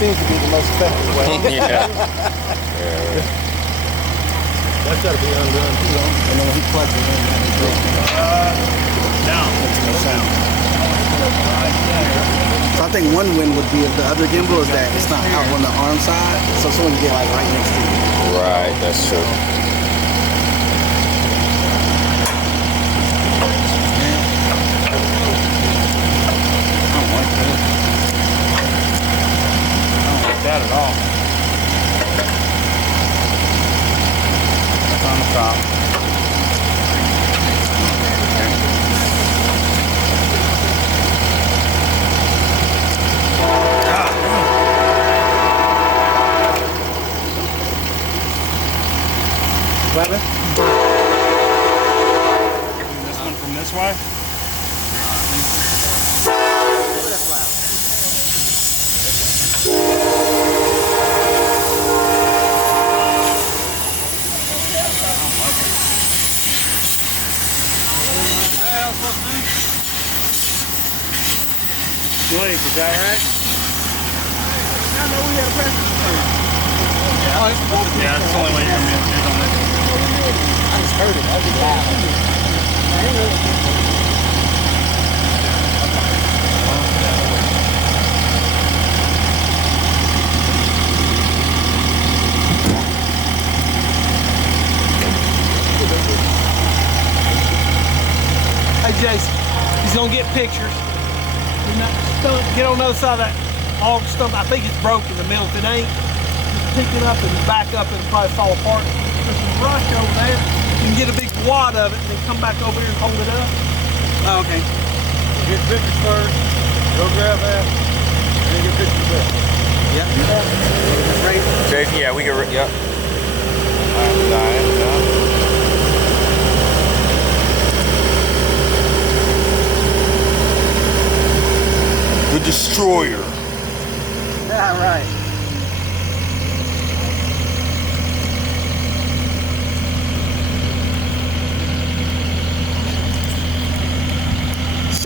seems to be the most effective way. Yeah. That's got to be undone too, though. And then when he plugs it in, then he goes Down. makes no sound. So I think one win would be if the other gimbal is that it's not out on the arm side, so someone can get like right next to you. Right, that's true. That at all. It's on the top. Better? This one from this way? Blake, is that right? I know we had a practice. Yeah, that's the only way you're going to be able to do it on this. I just heard it. That was loud. Hey Jason, he's gonna get pictures. Get on the other side of that log stump. I think it's broken in the middle. If it ain't, just pick it up and back up and it'll probably fall apart. There's some brush over there. You can get a big wad of it and then come back over here and hold it up. Oh, okay. Get pictures first. Go grab that. And then get pictures back. Yep. Right. Jason, yeah, we can, yep. The Destroyer. Yeah, right.